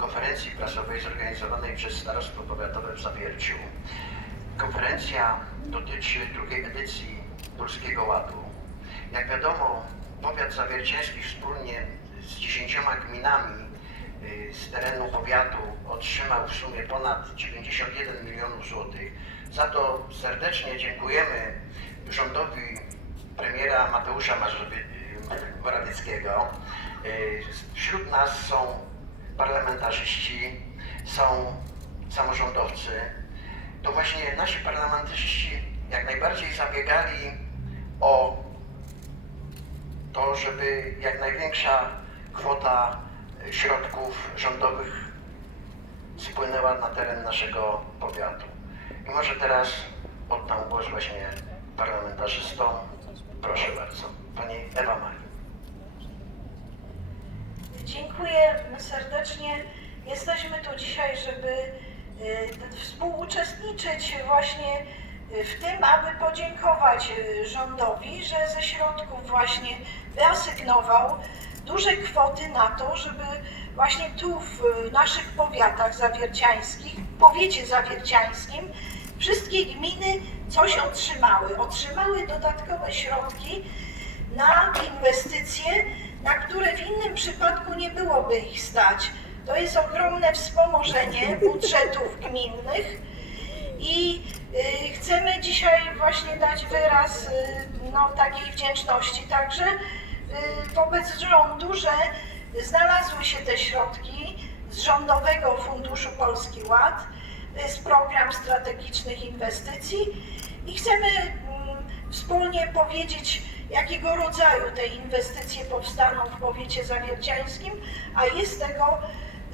konferencji prasowej zorganizowanej przez Starostwo Powiatowe w Zawierciu. Konferencja dotyczy drugiej edycji Polskiego Ładu. Jak wiadomo, powiat zawierciański wspólnie z dziesięcioma gminami y, z terenu powiatu otrzymał w sumie ponad 91 milionów złotych. Za to serdecznie dziękujemy rządowi premiera Mateusza y, Morawieckiego. Y, Wśród nas są parlamentarzyści, są samorządowcy. To właśnie nasi parlamentarzyści jak najbardziej zabiegali o to, żeby jak największa kwota środków rządowych spłynęła na teren naszego powiatu. I może teraz oddam głos właśnie parlamentarzystom. Proszę bardzo. Pani Ewa Mali. Dziękuję serdecznie. Jesteśmy tu dzisiaj, żeby y, współuczestniczyć właśnie y, w tym, aby podziękować y, rządowi, że ze środków właśnie wyasygnował duże kwoty na to, żeby właśnie tu w naszych powiatach zawierciańskich, w powiecie zawierciańskim, wszystkie gminy coś otrzymały. Otrzymały dodatkowe środki na inwestycje, na które w innym przypadku nie byłoby ich stać. To jest ogromne wspomożenie budżetów gminnych i y, chcemy dzisiaj właśnie dać wyraz y, no, takiej wdzięczności także y, wobec rządu, że znalazły się te środki z Rządowego Funduszu Polski Ład, jest program strategicznych inwestycji i chcemy mm, wspólnie powiedzieć, jakiego rodzaju te inwestycje powstaną w powiecie zawierciańskim, a jest tego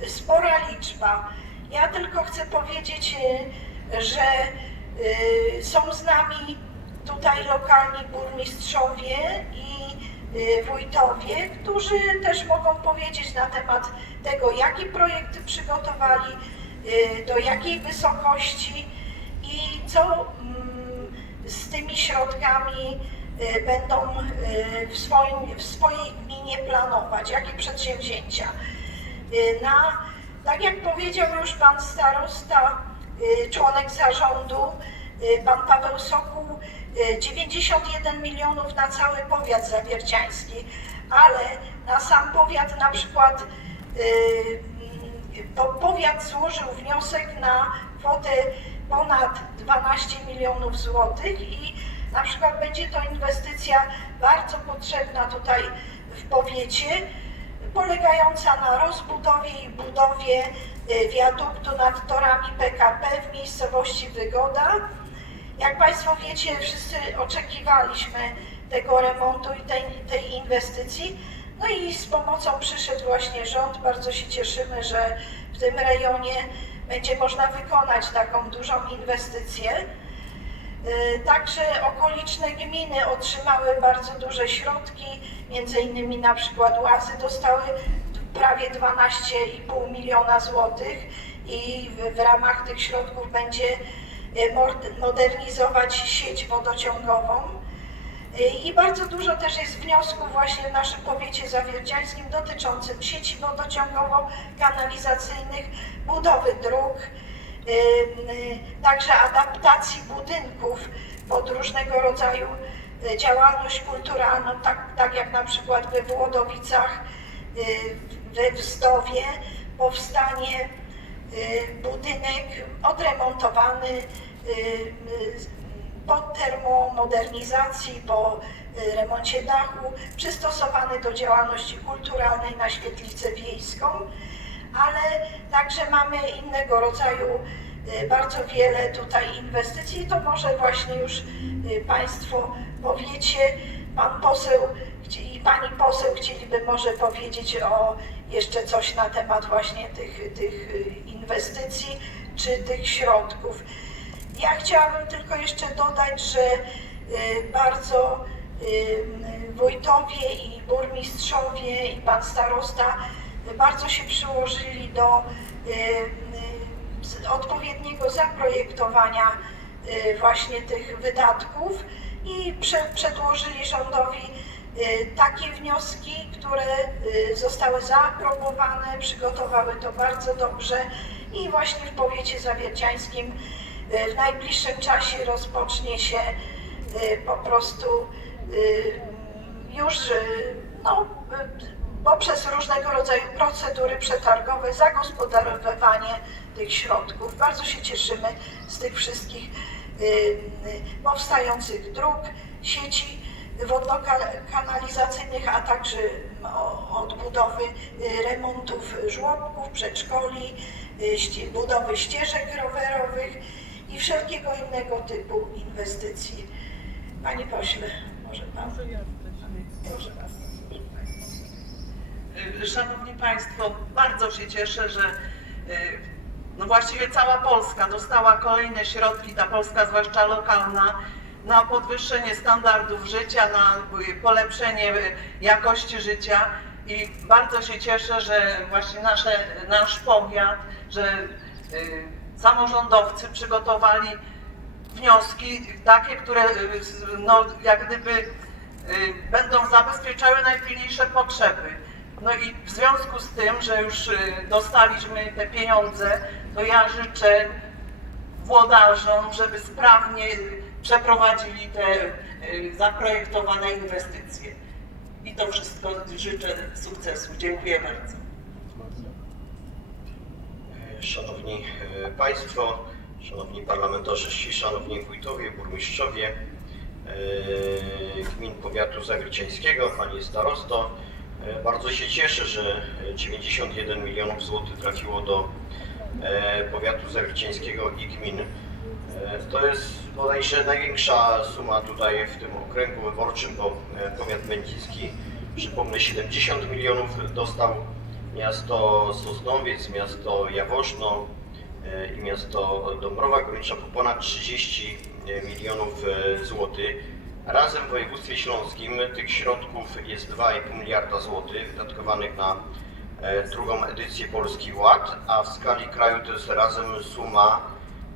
spora liczba. Ja tylko chcę powiedzieć, y, że y, są z nami tutaj lokalni burmistrzowie i y, wójtowie, którzy też mogą powiedzieć na temat tego, jakie projekty przygotowali, do jakiej wysokości i co mm, z tymi środkami będą y, w, swoim, w swojej gminie planować, jakie przedsięwzięcia. Y, Na, tak jak powiedział już pan starosta, y, członek zarządu, y, pan Paweł Sokół, y, 91 milionów na cały powiat zawierciański, ale na sam powiat na przykład y, to powiat złożył wniosek na kwotę ponad 12 milionów złotych i na przykład będzie to inwestycja bardzo potrzebna tutaj w powiecie, polegająca na rozbudowie i budowie y, wiaduktu nad torami PKP w miejscowości Wygoda. Jak Państwo wiecie, wszyscy oczekiwaliśmy tego remontu i tej, tej inwestycji. No i z pomocą przyszedł właśnie rząd. Bardzo się cieszymy, że w tym rejonie będzie można wykonać taką dużą inwestycję. Y, Także okoliczne gminy otrzymały bardzo duże środki, między innymi na przykład Łazy dostały prawie 12,5 miliona złotych i w, ramach tych środków będzie mord- modernizować sieć wodociągową. Y, I bardzo dużo też jest wniosków właśnie w naszym powiecie zawierciańskim dotyczącym sieci wodociągowo-kanalizacyjnych, budowy dróg, także adaptacji budynków pod różnego rodzaju y, działalność kulturalną, tak, tak jak na przykład we Włodowicach, y, we Wzdowie powstanie y, budynek odremontowany y, y, po termomodernizacji, po y, remoncie dachu, przystosowany do działalności kulturalnej na świetlicę wiejską, ale także mamy innego rodzaju y, bardzo wiele tutaj inwestycji. To może właśnie już y, Państwo powiecie, Pan poseł i Pani poseł chcieliby może powiedzieć o jeszcze coś na temat właśnie tych, tych y, inwestycji czy tych środków. Ja chciałabym tylko jeszcze dodać, że bardzo wójtowie i burmistrzowie i pan starosta bardzo się przyłożyli do y, z- odpowiedniego zaprojektowania y, właśnie tych wydatków i prze, przedłożyli rządowi takie wnioski, które zostały zaaprobowane, przygotowały to bardzo dobrze i właśnie w powiecie zawierciańskim w najbliższym czasie rozpocznie się po prostu już no, poprzez różnego rodzaju procedury przetargowe zagospodarowywanie tych środków. Bardzo się cieszymy z tych wszystkich y, y, powstających dróg, sieci wodno-kanalizacyjnych, a także o- odbudowy y, remontów żłobków, przedszkoli, budowy ścieżek rowerowych i wszelkiego innego typu inwestycji. Panie pośle, może pan? Proszę bardzo. Y, Szanowni Państwo, bardzo się cieszę, że y, no właściwie cała Polska dostała kolejne środki, ta Polska zwłaszcza lokalna, na podwyższenie standardów życia, na y, polepszenie y, jakości życia i bardzo się cieszę, że właśnie nasze, nasz powiat, że y, samorządowcy przygotowali wnioski takie, które y, no, jak gdyby y, będą zabezpieczały najpilniejsze potrzeby. No i w związku z tym, że już y, dostaliśmy te pieniądze, to ja życzę włodarzom, żeby sprawnie y, przeprowadzili te y, zaprojektowane inwestycje. I to wszystko życzę sukcesu. Dziękuję bardzo. Szanowni e, Państwo, Szanowni Parlamentarzyści, Szanowni Wójtowie, Burmistrzowie e, Gmin Powiatu Zawierciańskiego, Panie Starosto, e, bardzo się cieszę, że 91 milionów złotych trafiło do e, Powiatu Zawierciańskiego i gmin. E, To jest bodajże największa suma tutaj w tym okręgu wyborczym, bo e, powiat będziński, przypomnę, 70 milionów dostał miasto Sosnowiec, miasto Jaworzno e, i miasto Dąbrowa Górnicza po ponad 30 milionów e, złotych. Razem w województwie śląskim tych środków jest 2,5 miliarda złotych wydatkowanych na e, drugą edycję Polski Ład, a w skali kraju to jest razem suma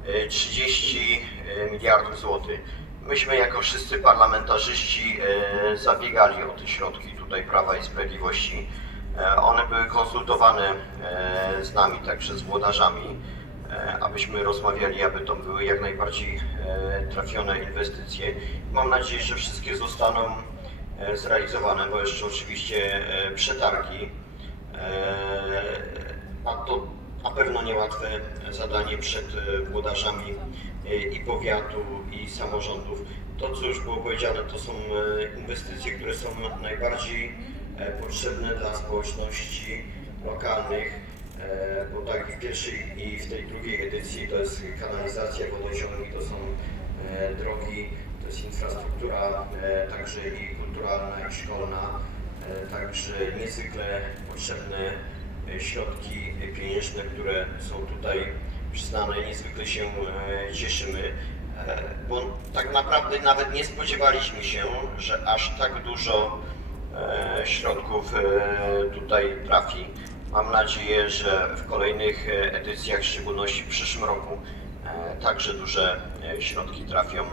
e, 30 miliardów złotych. Myśmy jako wszyscy parlamentarzyści e, zabiegali o te środki tutaj Prawa i Sprawiedliwości. E, One były konsultowane e, z nami, także z włodarzami, e, abyśmy rozmawiali, aby to były jak najbardziej e, trafione inwestycje. Mam nadzieję, że wszystkie zostaną e, zrealizowane, bo jeszcze oczywiście e, przetargi. E, A to na pewno niełatwe zadanie przed e, włodarzami e, i powiatu, i samorządów. To, co już było powiedziane, to są e, inwestycje, które są najbardziej e, potrzebne dla społeczności lokalnych, e, bo tak w pierwszej i w tej drugiej edycji to jest kanalizacja, wodociągi, to są e, drogi, to jest infrastruktura e, także i kulturalna i szkolna, e, także niezwykle potrzebne e, środki pieniężne, które są tutaj przyznane. Niezwykle się e, cieszymy, e, bo tak naprawdę nawet nie spodziewaliśmy się, że aż tak dużo e, środków e, tutaj trafi. Mam nadzieję, że w kolejnych e, edycjach, w szczególności w przyszłym roku, e, także duże e, środki trafią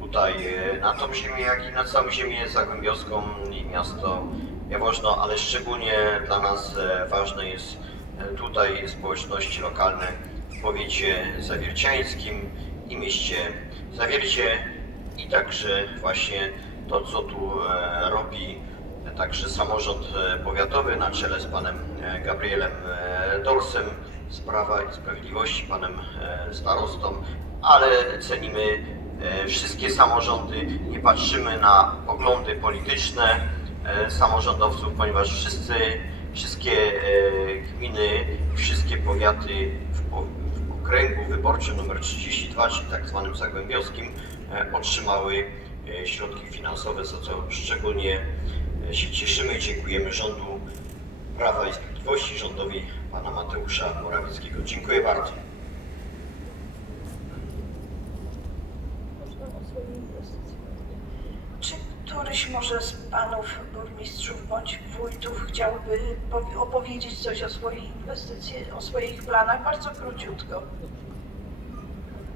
tutaj na tą ziemię, jak i na całą ziemię zagłębiowską i miasto Jaworzno, ale szczególnie dla nas ważne jest tutaj społeczności lokalne w powiecie zawierciańskim i mieście Zawiercie i także właśnie to, co tu robi także samorząd e, powiatowy na czele z panem e, Gabrielem e, Dorsem z Prawa i Sprawiedliwości, panem starostą, ale cenimy wszystkie samorządy, nie patrzymy na poglądy polityczne samorządowców, ponieważ wszyscy, wszystkie gminy, wszystkie powiaty w, okręgu wyborczym numer 32, czyli tak zwanym zagłębiowskim, otrzymały środki finansowe, za co szczególnie się cieszymy i dziękujemy rządu Prawa i Sprawiedliwości, rządowi pana Mateusza Morawieckiego. Dziękuję bardzo. Czy któryś może z panów burmistrzów bądź wójtów chciałby powie- opowiedzieć coś o swojej inwestycji, o swoich planach? Bardzo króciutko.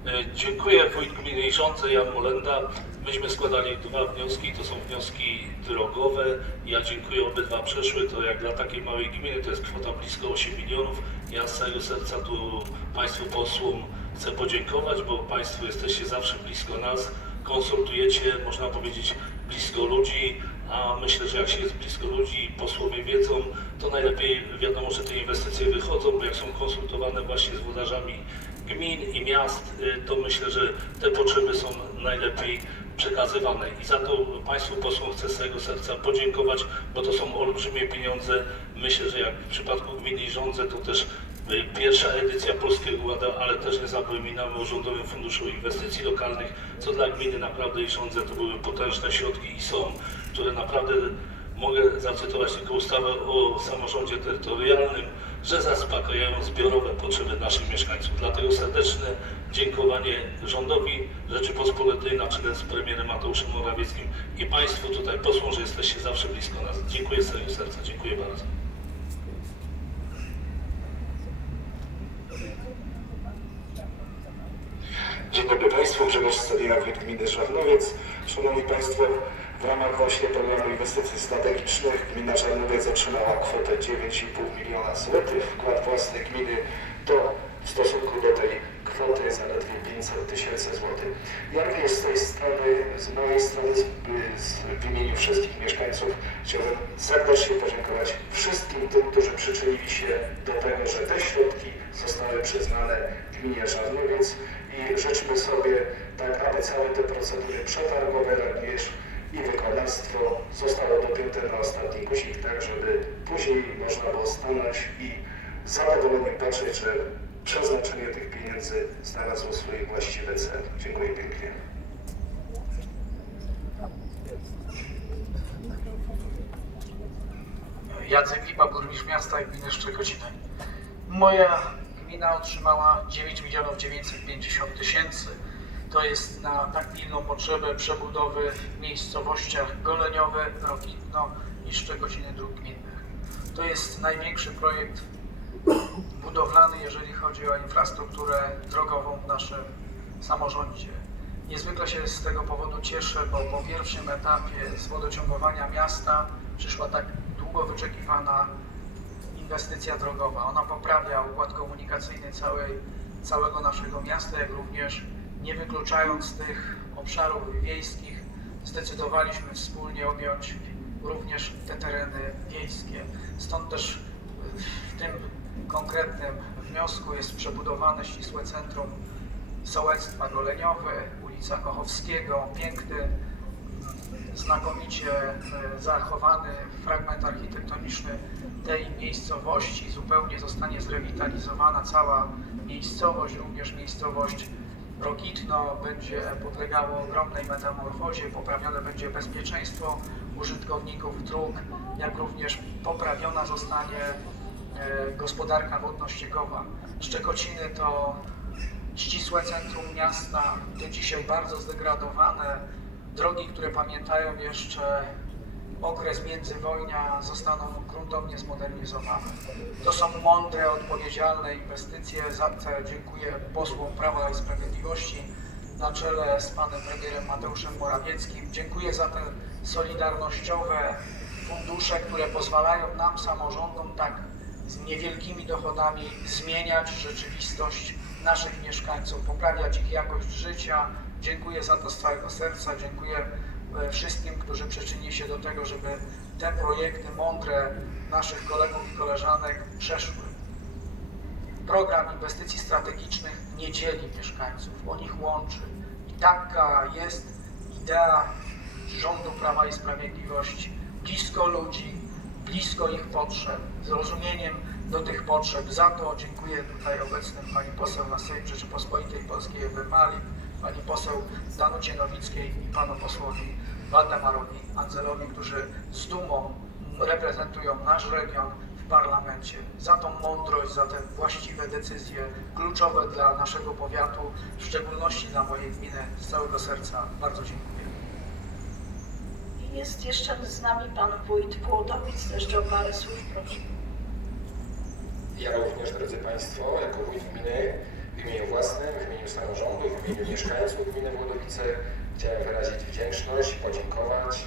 E, Dziękuję Wójt Gminy i Rządzy Jan Molenda. Myśmy składali dwa wnioski, to są wnioski drogowe. Ja dziękuję, obydwa przeszły. To jak dla takiej małej gminy to jest kwota blisko 8 milionów. Ja z całego serca tu Państwu posłom chcę podziękować, bo Państwo jesteście zawsze blisko nas, konsultujecie, można powiedzieć, blisko ludzi, a myślę, że jak się jest blisko ludzi, posłowie wiedzą, to najlepiej wiadomo, że te inwestycje wychodzą, bo jak są konsultowane właśnie z włodarzami gmin i miast, y, to myślę, że te potrzeby są najlepiej przekazywane. I za to Państwu posłom chcę z całego serca podziękować, bo to są olbrzymie pieniądze. Myślę, że jak w przypadku gminy rządzę, to też y, pierwsza edycja Polskiego Ładu, ale też nie zapominamy o Rządowym Funduszu Inwestycji Lokalnych, co dla gminy naprawdę i rządzę to były potężne środki i są, które naprawdę mogę zacytować tylko ustawę o samorządzie terytorialnym, że zaspokajają zbiorowe potrzeby naszych mieszkańców. Dlatego serdeczne dziękowanie rządowi Rzeczypospolitej na czele z premierem Mateuszem Morawieckim i Państwu tutaj posłom, że jesteście zawsze blisko nas. Dziękuję z całego serca, dziękuję bardzo. Dzień dobry Państwu, Grzegorz wójt gminy Żarnowiec. Szanowni Państwo, w ramach właśnie programu inwestycji strategicznych gmina Żarnowiec otrzymała kwotę 9,5 miliona złotych. Wkład własny gminy to w stosunku do tej kwoty zaledwie 500 tysięcy złotych. Jak jest z tej strony, z mojej strony, z, w imieniu wszystkich mieszkańców chciałbym serdecznie podziękować wszystkim tym, którzy przyczynili się do tego, że te środki zostały przyznane gminie Żarnowiec i życzymy sobie tak, aby całe te procedury przetargowe również i wykonawstwo zostało dopięte na ostatni guzik, tak żeby później można było stanąć i zadowoleniem patrzeć, że przeznaczenie tych pieniędzy znalazło swoje właściwe cel. Dziękuję pięknie. Jacek Lipa, burmistrz miasta i gminy Szczekociny. Moja gmina otrzymała 9 milionów 950 tysięcy. To jest na tak pilną potrzebę przebudowy w miejscowościach Goleniowe, Rokitno i Szczekociny dróg gminnych. To jest największy projekt budowlany, jeżeli chodzi o infrastrukturę drogową w naszym samorządzie. Niezwykle się z tego powodu cieszę, bo po pierwszym etapie z wodociągowania miasta przyszła tak długo wyczekiwana inwestycja drogowa. Ona poprawia układ komunikacyjny całej, całego naszego miasta, jak również nie wykluczając tych obszarów wiejskich, zdecydowaliśmy wspólnie objąć również te tereny wiejskie. Stąd też w tym konkretnym wniosku jest przebudowane ścisłe centrum sołectwa Goleniowe, ulica Kochowskiego, piękny, znakomicie e, zachowany fragment architektoniczny tej miejscowości. Zupełnie zostanie zrewitalizowana cała miejscowość, również miejscowość Rokitno będzie podlegało ogromnej metamorfozie, poprawione będzie bezpieczeństwo użytkowników dróg, jak również poprawiona zostanie e, gospodarka wodno-ściekowa. Szczekociny to ścisłe centrum miasta, do dzisiaj bardzo zdegradowane. Drogi, które pamiętają jeszcze okres międzywojnia, zostaną gruntownie zmodernizowane. To są mądre, odpowiedzialne inwestycje. Za dziękuję posłom Prawa i Sprawiedliwości na czele z panem premierem Mateuszem Morawieckim. Dziękuję za te solidarnościowe fundusze, które pozwalają nam, samorządom, tak z niewielkimi dochodami zmieniać rzeczywistość naszych mieszkańców, poprawiać ich jakość życia. Dziękuję za to z całego serca. Dziękuję wszystkim, którzy przyczynili się do tego, żeby te projekty mądre naszych kolegów i koleżanek przeszły. Program inwestycji strategicznych nie dzieli mieszkańców, on ich łączy. I taka jest idea rządu Prawa i Sprawiedliwości. Blisko ludzi, blisko ich potrzeb, zrozumieniem do tych potrzeb. Za to dziękuję tutaj obecnym pani poseł na Sejm Rzeczypospolitej Polskiej Ewy Malik, pani poseł Danucie Nowickiej i panu posłowi Waldemarowi Andzelowi, którzy z dumą reprezentują nasz region w parlamencie. Za tą mądrość, za te właściwe decyzje kluczowe dla naszego powiatu, w szczególności dla mojej gminy z całego serca bardzo dziękuję. Jest jeszcze z nami pan wójt Włodowic, jeszcze o parę słów proszę. Ja również, drodzy Państwo, jako wójt gminy W imieniu własnym, w imieniu samorządu, w imieniu mieszkańców gminy Włodowice chciałem wyrazić wdzięczność, podziękować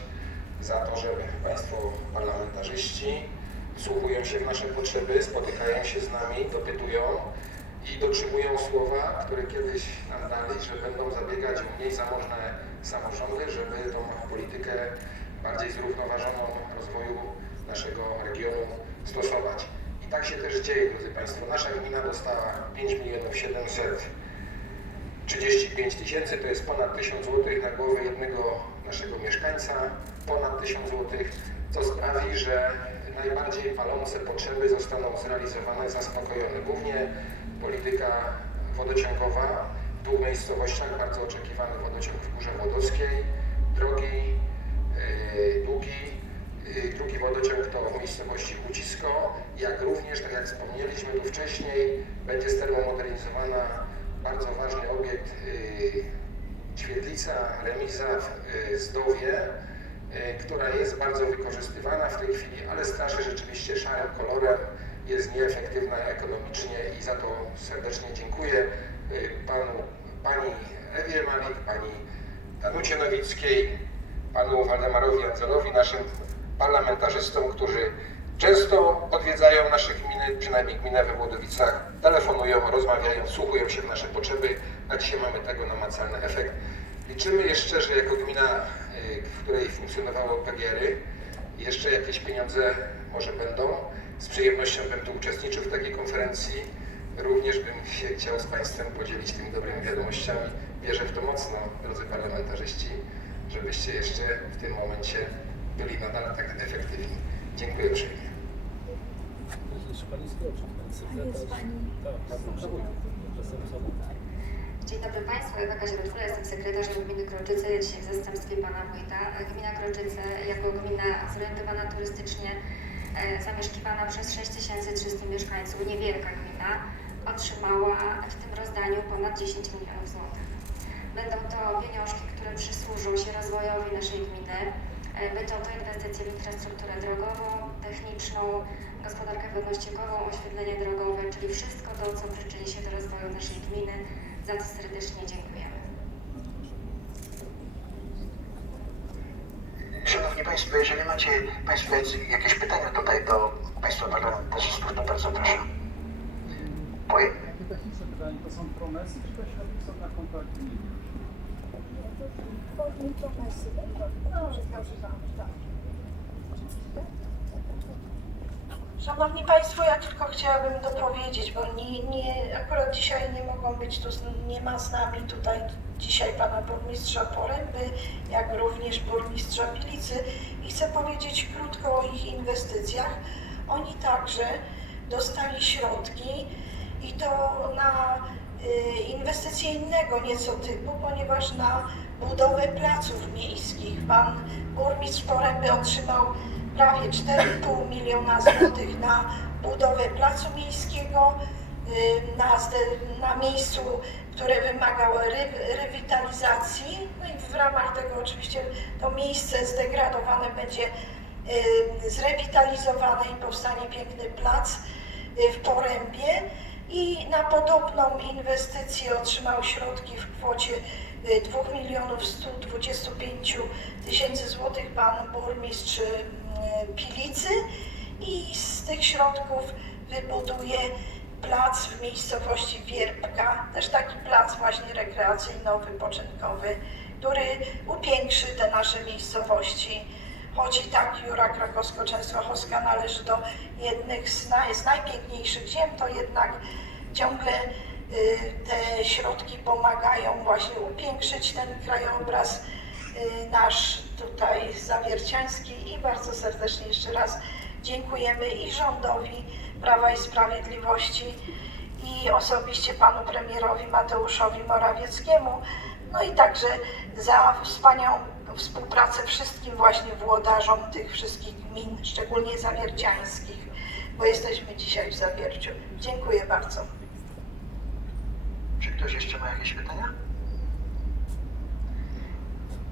za to, że Państwo parlamentarzyści wsłuchują się w nasze potrzeby, spotykają się z nami, dopytują i dotrzymują słowa, które kiedyś nam dali, że będą zabiegać mniej zamożne samorządy, żeby tą politykę bardziej zrównoważoną rozwoju naszego regionu stosować. Tak się też dzieje, drodzy Państwo. Nasza gmina dostała 5 milionów 700 35 tysięcy to jest ponad 1000 zł na głowę jednego naszego mieszkańca, ponad 1000 zł, co sprawi, że najbardziej palące potrzeby zostaną zrealizowane, zaspokojone. Głównie polityka wodociągowa w dwóch miejscowościach, bardzo oczekiwany wodociąg w Górze Wodowskiej, drogi, yy, długi, drugi wodociąg to w miejscowości Hucisko, jak również, tak jak wspomnieliśmy tu wcześniej, będzie stermomodernizowana bardzo ważny obiekt y, Świetlica, remiza w y, Zdowie, y, która jest bardzo wykorzystywana w tej chwili, ale straszy rzeczywiście szarym kolorem, jest nieefektywna ekonomicznie i za to serdecznie dziękuję y, panu, pani Ewie Malik, pani Danucie Nowickiej, panu Waldemarowi Andzelowi, naszym parlamentarzystom, którzy często odwiedzają nasze gminy, przynajmniej gminę we Włodowicach, telefonują, rozmawiają, wsłuchują się w nasze potrzeby, a dzisiaj mamy tego namacalny efekt. Liczymy jeszcze, że jako gmina, y, w której funkcjonowało PGR-y, jeszcze jakieś pieniądze może będą. Z przyjemnością bym tu uczestniczył w takiej konferencji. Również bym się chciał z Państwem podzielić tymi dobrymi wiadomościami. Wierzę w to mocno, drodzy parlamentarzyści, żebyście jeszcze w tym momencie byli nadal tak efektywni. Dziękuję uprzejmie. Jeszcze pani skoczy, pani sekretarz. Tak, tak, tak. Dzień dobry Państwu, Ewa Kazimierz-Kula, jestem sekretarzem gminy Kroczyce, dzisiaj w zastępstwie Pana Wójta. Gmina Kroczyce jako gmina zorientowana turystycznie, e, zamieszkiwana przez 6300 mieszkańców, niewielka gmina, otrzymała w tym rozdaniu ponad 10 milionów złotych. Będą to pieniążki, które przysłużą się rozwojowi naszej gminy. E, Będą to inwestycje w infrastrukturę drogową, techniczną, gospodarkę wodno-ściekową, oświetlenie drogowe, czyli wszystko to, co przyczyni się do rozwoju naszej gminy. Za to serdecznie dziękujemy. Szanowni Państwo, jeżeli macie Państwo jakieś pytania tutaj do Państwa parlamentarzystów, to bardzo proszę. Poje... Jakie techniczne pytanie to są promesy, czy te środki są na kontach gminy? Szanowni Państwo, ja tylko chciałabym dopowiedzieć, bo nie, nie, akurat dzisiaj nie mogą być tu, nie ma z nami tutaj dzisiaj pana burmistrza Poręby, jak również burmistrza Pilicy i chcę powiedzieć krótko o ich inwestycjach. Oni także dostali środki i to na y, inwestycje innego nieco typu, ponieważ na budowę placów miejskich pan burmistrz Poręby otrzymał prawie 4,5 miliona złotych na budowę placu miejskiego y, na, na miejscu, które wymagało re, rewitalizacji. No i w ramach tego oczywiście to miejsce zdegradowane będzie y, zrewitalizowane i powstanie piękny plac w Porębie. I na podobną inwestycję otrzymał środki w kwocie y, 2 milionów 125 tysięcy złotych pan burmistrz y, Pilicy i z tych środków wybuduje plac w miejscowości Wierbka, też taki plac właśnie rekreacyjno-wypoczynkowy, który upiększy te nasze miejscowości. Choć i tak Jura Krakowsko-Częstochowska należy do jednych z, naj, z najpiękniejszych ziem, to jednak ciągle y, te środki pomagają właśnie upiększyć ten krajobraz y, nasz tutaj zawierciański. I bardzo serdecznie jeszcze raz dziękujemy i rządowi Prawa i Sprawiedliwości i osobiście panu premierowi Mateuszowi Morawieckiemu, no i także za wspaniałą współpracę wszystkim właśnie włodarzom tych wszystkich gmin, szczególnie zawierciańskich, bo jesteśmy dzisiaj w Zawierciu. Dziękuję bardzo. Czy ktoś jeszcze ma jakieś pytania?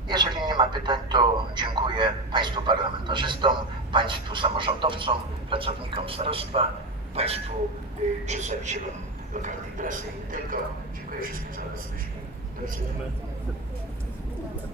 Jeżeli nie ma pytań, to dziękuję Państwu parlamentarzystom, Państwu samorządowcom, pracownikom starostwa, Państwu y, przedstawicielom lokalnej prasy i tylko. Dziękuję wszystkim za obecność. Do widzenia.